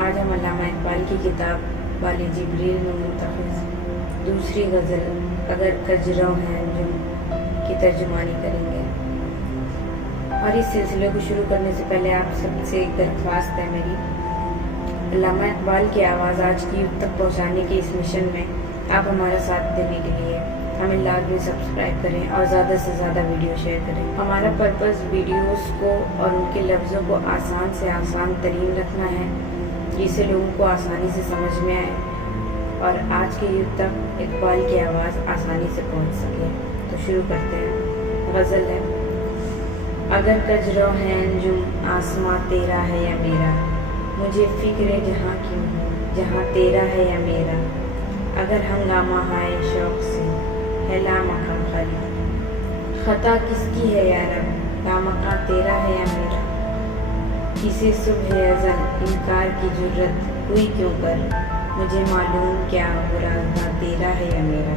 آج ہم علامہ اقبال کی کتاب بال جبریل میں منتخب دوسری غزل اگر کجرو ہے انجم کی ترجمانی کریں گے۔ اور اس سلسلے کو شروع کرنے سے پہلے آپ سب سے ایک درخواست ہے میری، علامہ اقبال کی آواز آج کی یوتھ تک پہنچانے کے اس مشن میں آپ ہمارا ساتھ دینے کے لیے ہمیں لازمی سبسکرائب کریں اور زیادہ سے زیادہ ویڈیو شیئر کریں۔ ہمارا پرپس ویڈیوز کو اور ان کے لفظوں کو آسان سے آسان ترین رکھنا ہے جس سے لوگوں کو آسانی سے سمجھ میں آئے اور آج کے یوتھ تک اقبال کی آواز آسانی سے پہنچ سکے۔ تو شروع کرتے ہیں۔ غزل ہے: اگر کجرو ہے انجم آسماں تیرا ہے یا میرا، مجھے فکر جہاں کیوں ہو جہاں تیرا ہے یا میرا، اگر ہنگامہ ہائے شوق سے ہے لامکاں خالی، خطا کس کی ہے یا رب لامکاں تیرا ہے یا میرا، کسے صبح ازل انکار کی جرت ہوئی کیوں کر، مجھے معلوم کیا وہ رازداں تیرا ہے یا میرا،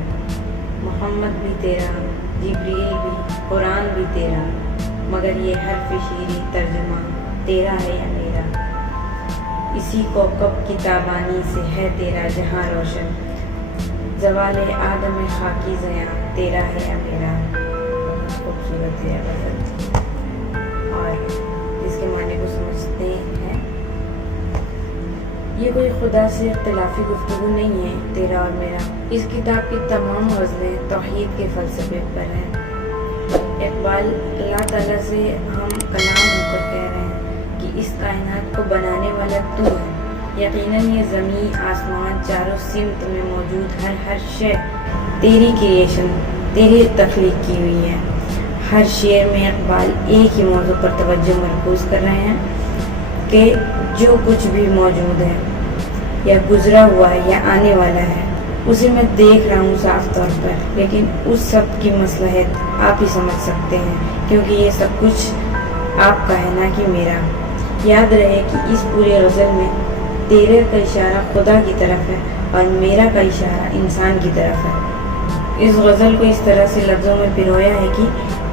محمد بھی تیرا جبریل بھی قرآن بھی تیرا، مگر یہ حرف شیریں ترجمہ تیرا ہے یا میرا، اسی کوکب کی تابانی سے ہے تیرا جہاں روشن، زوال آدم خاکی زیاں تیرا ہے یا میرا۔ خوبصورت ہے غزل اور اس کے معنی کو سمجھتے ہیں۔ یہ کوئی خدا سے اختلافی گفتگو نہیں ہے تیرا اور میرا، اس کتاب کی تمام غزلیں توحید کے فلسفے پر ہیں۔ اقبال اللہ تعالیٰ سے ہم کلام ہو کر کہہ رہے ہیں کہ اس کائنات کو بنانے والا تو ہے، یقیناً یہ زمین آسمان چاروں سمت میں موجود ہر شے تیری کریشن تیری تخلیق کی ہوئی ہے۔ ہر شعر میں اقبال ایک ہی موضوع پر توجہ مرکوز کر رہے ہیں کہ جو کچھ بھی موجود ہے یا گزرا ہوا ہے یا آنے والا ہے اسے میں دیکھ رہا ہوں صاف طور پر، لیکن اس سب کی مصلحت آپ ہی سمجھ سکتے ہیں کیونکہ یہ سب کچھ آپ کا ہے نہ کہ میرا۔ یاد رہے کہ اس پورے غزل میں تیرے کا اشارہ خدا کی طرف ہے اور میرا کا اشارہ انسان کی طرف ہے۔ اس غزل کو اس طرح سے لفظوں میں پرویا ہے کہ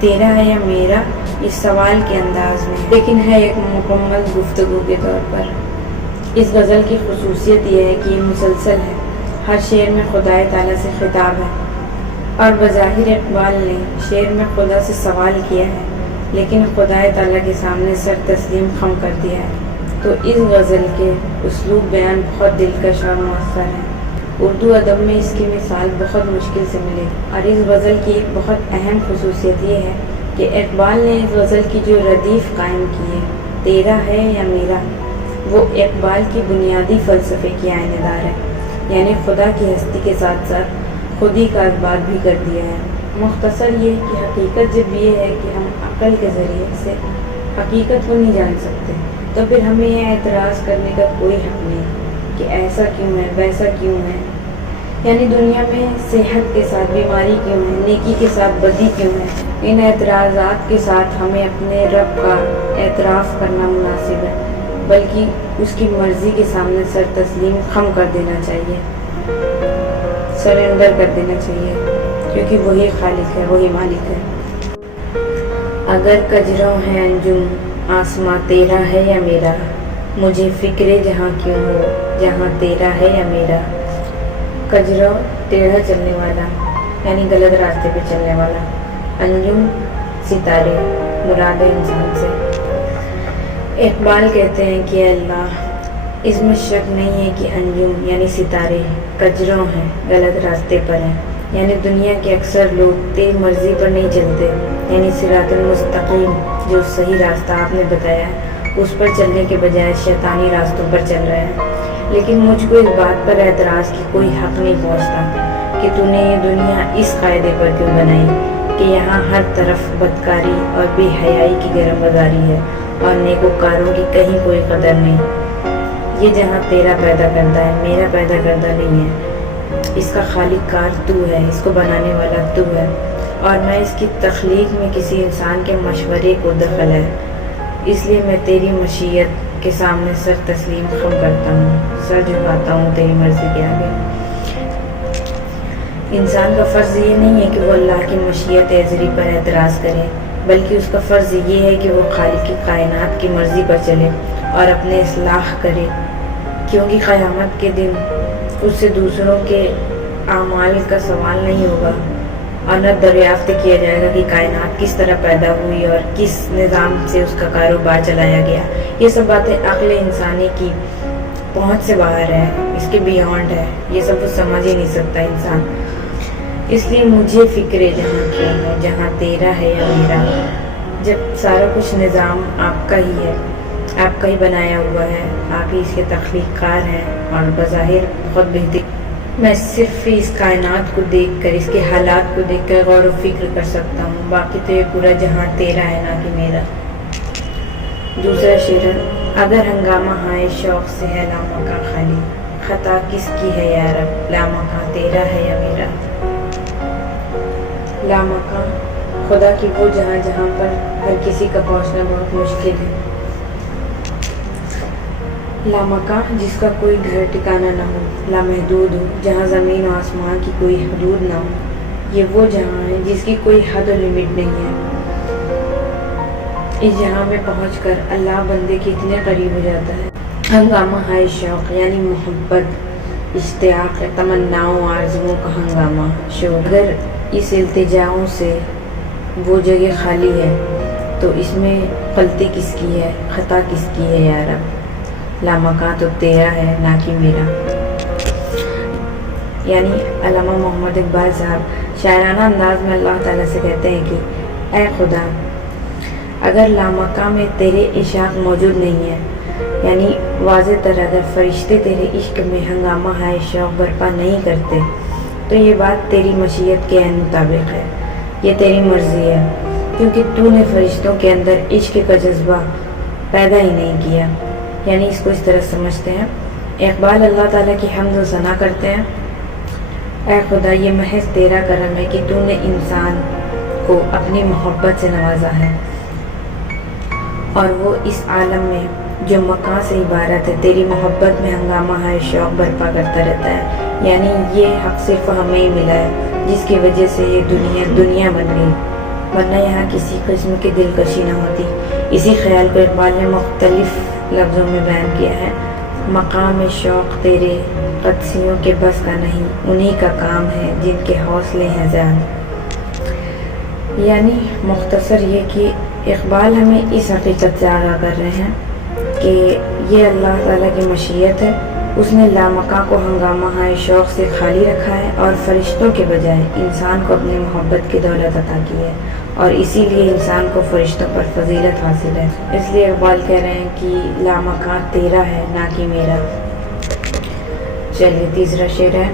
تیرا ہے یا میرا اس سوال کے انداز میں، لیکن ہے ایک مکمل گفتگو کے طور پر۔ اس غزل کی خصوصیت یہ ہے کہ یہ مسلسل ہے، ہر شعر میں خدا تعالیٰ سے خطاب ہے اور بظاہر اقبال نے شعر میں خدا سے سوال کیا ہے لیکن خدا تعالیٰ کے سامنے سر تسلیم خم کر دیا ہے۔ تو اس غزل کے اسلوب بیان بہت دلکش اور مؤثر ہے۔ اردو ادب میں اس کی مثال بہت مشکل سے ملے اور اس غزل کی ایک بہت اہم خصوصیت یہ ہے کہ اقبال نے اس غزل کی جو ردیف قائم کی ہے تیرا ہے یا میرا، وہ اقبال کی بنیادی فلسفے کی آئینہ دار ہے، یعنی خدا کی ہستی کے ساتھ ساتھ خودی کا اثبات بھی کر دیا ہے۔ مختصر یہ کہ حقیقت جب یہ ہے کہ ہم عقل کے ذریعے سے حقیقت کو نہیں جان سکتے تو پھر ہمیں یہ اعتراض کرنے کا کوئی حق نہیں کہ ایسا کیوں ہے ویسا کیوں ہے، یعنی دنیا میں صحت کے ساتھ بیماری کیوں ہے، نیکی کے ساتھ بدی کیوں ہے۔ ان اعتراضات کے ساتھ ہمیں اپنے رب کا اعتراف کرنا مناسب ہے، بلکہ اس کی مرضی کے سامنے سر تسلیم خم کر دینا چاہیے، سرنڈر کر دینا چاہیے، کیونکہ وہی خالق ہے، وہی مالک ہے۔ اگر کجرو ہے انجم آسماں تیرا ہے یا میرا، مجھے فکر جہاں کیوں ہو جہاں تیرا ہے یا میرا۔ کجرو ٹیڑھا چلنے والا یعنی غلط راستے پہ چلنے والا، انجم ستارے مراد ہے انسان سے۔ اقبال کہتے ہیں کہ اللہ اس میں شک نہیں ہے کہ انجم یعنی ستارے کجرو ہیں، غلط راستے پر ہیں، یعنی دنیا کے اکثر لوگ تیری مرضی پر نہیں چلتے، یعنی صراط المستقیم جو صحیح راستہ آپ نے بتایا ہے اس پر چلنے کے بجائے شیطانی راستوں پر چل رہے ہیں۔ لیکن مجھ کو اس بات پر اعتراض کی کوئی حق نہیں پہنچتا کہ تو نے یہ دنیا اس قاعدے پر کیوں بنائی کہ یہاں ہر طرف بدکاری اور بے حیائی کی گرم بازاری ہے اور نیکوکاروں کی کہیں کوئی قدر نہیں۔ یہ جہاں تیرا پیدا کردہ ہے، میرا پیدا کردہ نہیں ہے، اس کا خالق کار تو ہے، اس کو بنانے والا تو ہے، اور میں اس کی تخلیق میں کسی انسان کے مشورے کو دخل ہے، اس لیے میں تیری مشیت کے سامنے سر تسلیم خم کرتا ہوں، سر جھکاتا ہوں تیری مرضی کے آگے۔ انسان کا فرض یہ نہیں ہے کہ وہ اللہ کی مشیت ازلی پر اعتراض کرے، بلکہ اس کا فرض یہ ہے کہ وہ خالق کی کائنات کی مرضی پر چلے اور اپنے اصلاح کرے کیونکہ قیامت کے دن اس سے دوسروں کے اعمال کا سوال نہیں ہوگا اور نہ دریافت کیا جائے گا کہ کائنات کس طرح پیدا ہوئی اور کس نظام سے اس کا کاروبار چلایا گیا۔ یہ سب باتیں عقل انسانی کی پہنچ سے باہر ہے، اس کے بیونڈ ہے، یہ سب وہ سمجھ ہی نہیں سکتا انسان۔ اس لیے مجھے فکر جہاں کیا ہے، جہاں تیرا ہے یا میرا، جب سارا کچھ نظام آپ کا ہی ہے، آپ کا ہی بنایا ہوا ہے، آپ ہی اس کے تخلیق کار ہیں اور بظاہر بہت بہتر۔ میں صرف اس کائنات کو دیکھ کر، اس کے حالات کو دیکھ کر غور و فکر کر سکتا ہوں، باقی تو یہ پورا جہاں تیرا ہے نہ کہ میرا۔ دوسرا شعر: اگر ہنگامہ ہائے شوق سے ہے لامکاں خالی، خطا کس کی ہے یا رب، لامکاں تیرا ہے یا میرا۔ لامکاں خدا کی وہ جہاں جہاں پر ہر کسی کا پہنچنا بہت مشکل ہے۔ لامکاں جس کا کوئی گھر ٹھکانہ نہ ہو، لامحدود ہو، جہاں زمین و آسمان کی کوئی حدود نہ ہو۔ یہ وہ جہاں ہے جس کی کوئی حد و لمٹ نہیں ہے۔ اس جہاں میں پہنچ کر اللہ بندے کے اتنے قریب ہو جاتا ہے۔ ہنگامہ ہائے شوق یعنی محبت، اشتیاق، تمناؤں، آرزوؤں کا ہنگامہ، شوق۔ اگر اس التجاؤں سے وہ جگہ خالی ہے تو اس میں غلطی کس کی ہے، خطا کس کی ہے یا رب، لامکاں تو تیرا ہے نہ کہ میرا۔ یعنی علامہ محمد اقبال صاحب شاعرانہ انداز میں اللہ تعالیٰ سے کہتے ہیں کہ اے خدا، اگر لامکاں میں تیرے عشاق موجود نہیں ہے، یعنی واضح طرح اگر فرشتے تیرے عشق میں ہنگامہ ہائے شوق برپا نہیں کرتے تو یہ بات تیری مشیت کے عین مطابق ہے، یہ تیری مرضی ہے، کیونکہ تو نے فرشتوں کے اندر عشق کا جذبہ پیدا ہی نہیں کیا۔ یعنی اس کو اس طرح سمجھتے ہیں، اقبال اللہ تعالیٰ کی حمد و ثنا کرتے ہیں، اے خدا یہ محض تیرا کرم ہے کہ تو نے انسان کو اپنی محبت سے نوازا ہے، اور وہ اس عالم میں جو مکاں سے عبارت ہے تیری محبت میں ہنگامہ ہائے شوق برپا کرتا رہتا ہے۔ یعنی یہ حق صرف ہمیں ہی ملا ہے جس کی وجہ سے یہ دنیا بن گئی، ورنہ یہاں کسی قسم کی دلکشی نہ ہوتی۔ اسی خیال کو اقبال نے مختلف لفظوں میں بیان کیا ہے، مقام شوق تیرے قدسیوں کے بس کا نہیں، انہی کا کام ہے جن کے حوصلے ہیں زیادہ۔ یعنی مختصر یہ کہ اقبال ہمیں اس حقیقت سے آگاہ کر رہے ہیں کہ یہ اللہ تعالیٰ کی مشیت ہے، اس نے لامکاں کو ہنگامہ ہائے شوق سے خالی رکھا ہے اور فرشتوں کے بجائے انسان کو اپنی محبت کی دولت عطا کی ہے، اور اسی لیے انسان کو فرشتوں پر فضیلت حاصل ہے۔ اس لیے اقبال کہہ رہے ہیں کہ لامکاں تیرا ہے نہ کہ میرا۔ چلیے تیسرا شعر ہے: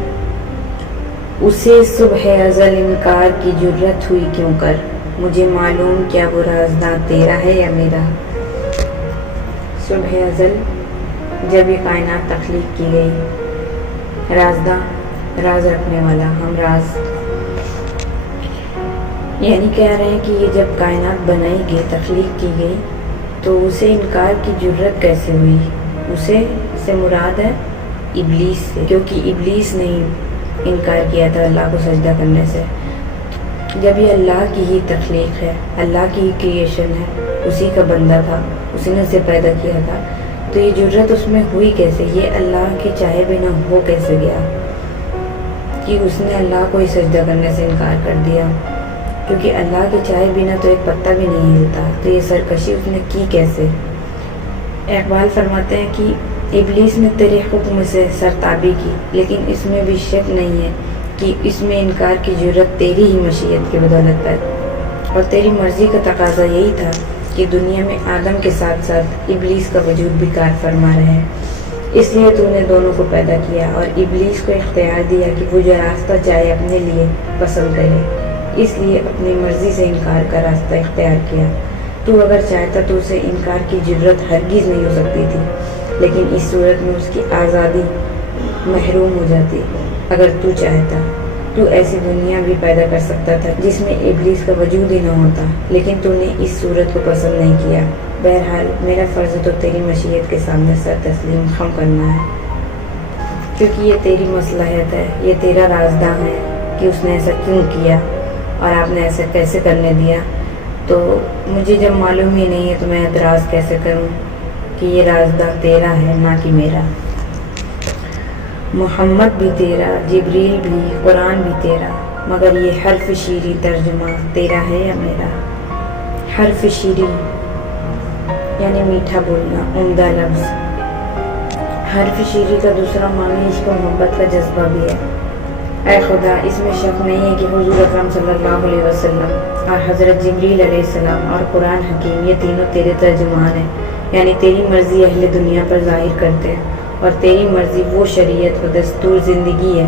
اسے صبح ازل انکار کی جرت ہوئی کیوں کر، مجھے معلوم کیا وہ رازداں تیرا ہے یا میرا۔ صبح ازل جب یہ کائنات تخلیق کی گئی، رازداں راز رکھنے والا، ہم راز، یعنی کہہ رہے ہیں کہ یہ جب کائنات بنائی گئی، تخلیق کی گئی، تو اسے انکار کی جرت کیسے ہوئی۔ اسے سے مراد ہے ابلیس سے، کیونکہ ابلیس نے انکار کیا تھا اللہ کو سجدہ کرنے سے۔ جب یہ اللہ کی ہی تخلیق ہے، اللہ کی ہی کریشن ہے، اسی کا بندہ تھا، اسی نے اسے پیدا کیا تھا، تو یہ جرت اس میں ہوئی کیسے، یہ اللہ کے چاہے بنا ہو کیسے گیا کہ اس نے اللہ کو ہی سجدہ کرنے سے انکار کر دیا، کیونکہ اللہ کے چاہے بنا تو ایک پتا بھی نہیں ہلتا، تو یہ سرکشی اس نے کی کیسے۔ اقبال فرماتے ہیں کہ ابلیس نے تیرے حکم سے سرتابی کی، لیکن اس میں بھی شک نہیں ہے کہ اس میں انکار کی جرت تیری ہی مشیت کی بدولت ہے، اور تیری مرضی کا تقاضا یہی تھا کہ دنیا میں آدم کے ساتھ ساتھ ابلیس کا وجود بھی کار فرما رہے، اس لیے تو نے دونوں کو پیدا کیا اور ابلیس کو اختیار دیا کہ وہ جو راستہ چاہے اپنے لیے پسند کرے، اس لیے اپنی مرضی سے انکار کا راستہ اختیار کیا۔ تو اگر چاہتا تو اسے انکار کی جرت ہرگز نہیں ہو سکتی تھی، لیکن اس صورت میں اس کی آزادی محروم ہو جاتی۔ اگر تو چاہتا تو ایسی دنیا بھی پیدا کر سکتا تھا جس میں ابلیس کا وجود ہی نہ ہوتا، لیکن تو نے اس صورت کو پسند نہیں کیا۔ بہرحال میرا فرض تو تیری مشیت کے سامنے سر تسلیم خم کرنا ہے، کیونکہ یہ تیری مصلحت ہے، یہ تیرا رازداں ہے کہ اس نے ایسا کیوں کیا اور آپ نے ایسا کیسے کرنے دیا۔ تو مجھے جب معلوم ہی نہیں ہے تو میں اعتراض کیسے کروں کہ یہ رازداں تیرا ہے نہ کہ میرا۔ محمد بھی تیرا، جبریل بھی، قرآن بھی تیرا، مگر یہ حرف شیریں ترجمہ تیرا ہے یا میرا؟ حرف شیریں یعنی میٹھا بولنا، عمدہ لفظ۔ حرف شیریں کا دوسرا معنی عشق و محبت کا جذبہ بھی ہے۔ اے خدا، اس میں شک نہیں ہے کہ حضور اکرم صلی اللہ علیہ وسلم اور حضرت جبریل علیہ السلام اور قرآن حکیم، یہ تینوں تیرے ترجمان ہیں، یعنی تیری مرضی اہل دنیا پر ظاہر کرتے ہیں، اور تیری مرضی وہ شریعت و دستور زندگی ہے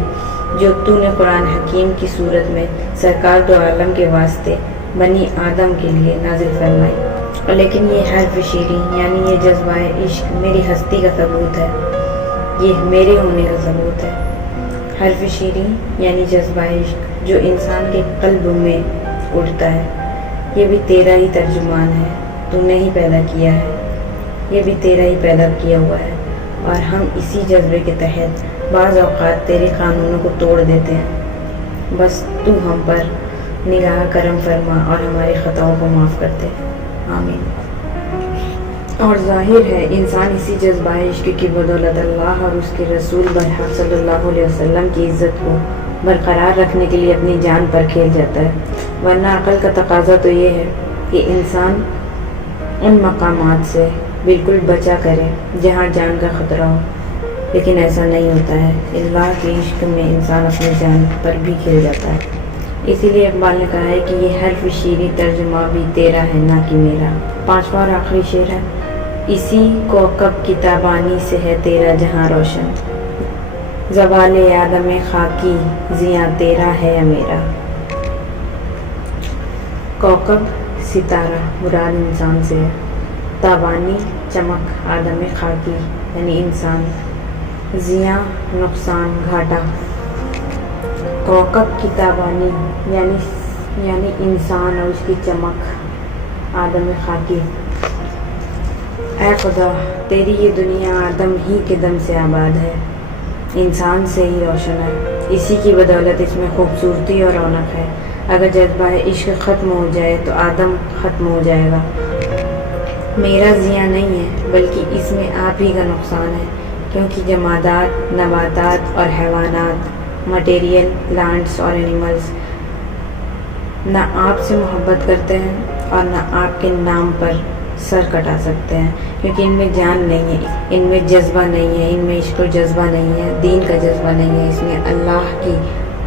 جو تو نے قرآن حکیم کی صورت میں سرکار دو عالم کے واسطے بنی آدم کے لیے نازل فرمائی۔ لیکن یہ حرف شیریں یعنی یہ جذبہ عشق میری ہستی کا ثبوت ہے، یہ میرے ہونے کا ثبوت ہے۔ حرف شیریں یعنی جذبہ عشق جو انسان کے قلب میں اٹھتا ہے، یہ بھی تیرا ہی ترجمان ہے، تو نے ہی پیدا کیا ہے، یہ بھی تیرا ہی پیدا کیا ہوا ہے، اور ہم اسی جذبے کے تحت بعض اوقات تیرے قانونوں کو توڑ دیتے ہیں۔ بس تو ہم پر نگاہ کرم فرما اور ہماری خطاؤں کو معاف کر دے، آمین۔ اور ظاہر ہے انسان اسی جذبہ عشق کی بدولت اللہ اور اس کے رسول برحق صلی اللہ علیہ وسلم کی عزت کو برقرار رکھنے کے لیے اپنی جان پر کھیل جاتا ہے، ورنہ عقل کا تقاضا تو یہ ہے کہ انسان ان مقامات سے بالکل بچا کرے جہاں جان کا خطرہ ہو، لیکن ایسا نہیں ہوتا ہے۔ اللہ کے عشق میں انسان اپنی جان پر بھی کھیل جاتا ہے۔ اسی لیے اقبال نے کہا ہے کہ یہ حرف شیریں ترجمہ بھی تیرا ہے نہ کہ میرا۔ پانچواں اور آخری شعر ہے، اسی کوکب کی تابانی سے ہے تیرا جہاں روشن، زوال آدم خاکی زیاں تیرا ہے یا میرا۔ کوکب ستارہ مراد انسان سے ہے، تابانی چمک، آدم خاکی یعنی انسان، زیاں نقصان گھاٹا۔ کوکب کی تابانی یعنی انسان اور اس کی چمک، آدم خاکی۔ اے خدا، تیری یہ دنیا آدم ہی کے دم سے آباد ہے، انسان سے ہی روشن ہے، اسی کی بدولت اس میں خوبصورتی اور رونق ہے۔ اگر جذبہ عشق ختم ہو جائے تو آدم ختم ہو جائے گا۔ میرا زیاں نہیں ہے بلکہ اس میں آپ ہی کا نقصان ہے، کیونکہ جمادات، نباتات اور حیوانات، مٹیریل پلانٹس اور اینیملز نہ آپ سے محبت کرتے ہیں اور نہ آپ کے نام پر سر کٹا سکتے ہیں، کیونکہ ان میں جان نہیں ہے، ان میں جذبہ نہیں ہے، ان میں عشق و جذبہ نہیں ہے، دین کا جذبہ نہیں ہے، اس میں اللہ کی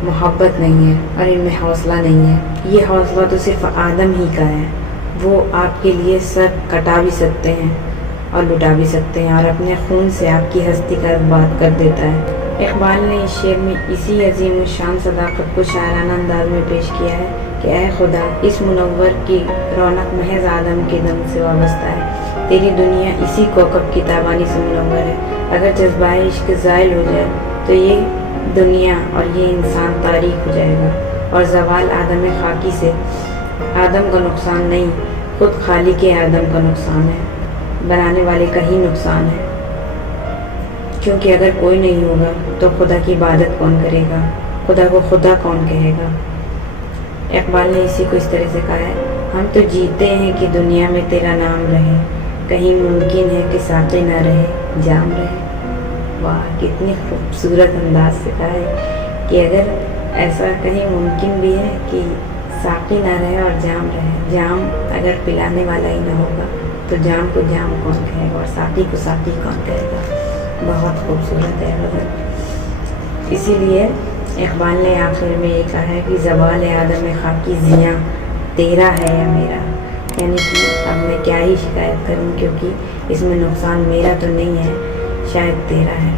محبت نہیں ہے، اور ان میں حوصلہ نہیں ہے۔ یہ حوصلہ تو صرف آدم ہی کا ہے، وہ آپ کے لیے سر کٹا بھی سکتے ہیں اور لٹا بھی سکتے ہیں، اور اپنے خون سے آپ کی ہستی کا اثبات کر دیتا ہے۔ اقبال نے اس شعر میں اسی عظیم الشان صداقت کو شاعرانہ انداز میں پیش کیا ہے کہ اے خدا، اس منور کی رونق محض آدم کے دم سے وابستہ ہے، تیری دنیا اسی کوکب کی تابانی سے منور ہے۔ اگر جذبہ عشق زائل ہو جائے تو یہ دنیا اور یہ انسان تاریک ہو جائے گا، اور زوال آدم خاکی سے آدم کا نقصان نہیں، خود خالق آدم کا نقصان ہے، بنانے والے کا ہی نقصان ہے، کیونکہ اگر کوئی نہیں ہوگا تو خدا کی عبادت کون کرے گا، خدا کو خدا کون کہے گا۔ اقبال نے اسی کو اس طرح سے کہا ہے، ہم تو جیتے ہیں کہ دنیا میں تیرا نام رہے، کہیں ممکن ہے کہ ساقی نہ رہے جام رہے۔ واہ، کتنی خوبصورت انداز سے کہا ہے کہ اگر ایسا کہیں ممکن بھی ہے کہ ساقی نہ رہے اور جام رہے، جام اگر پلانے والا ہی نہ ہوگا تو جام کو جام کون کہے گا، اور ساقی کو ساقی کون کہے گا۔ بہت خوبصورت ہے غزل۔ اسی لیے اقبال نے آخر میں یہ کہا ہے کہ زوال آدم خاکی زیاں تیرا ہے یا میرا، یعنی کہ اب میں کیا ہی شکایت کروں، کیونکہ اس میں نقصان میرا تو نہیں ہے، شاید تیرا ہے۔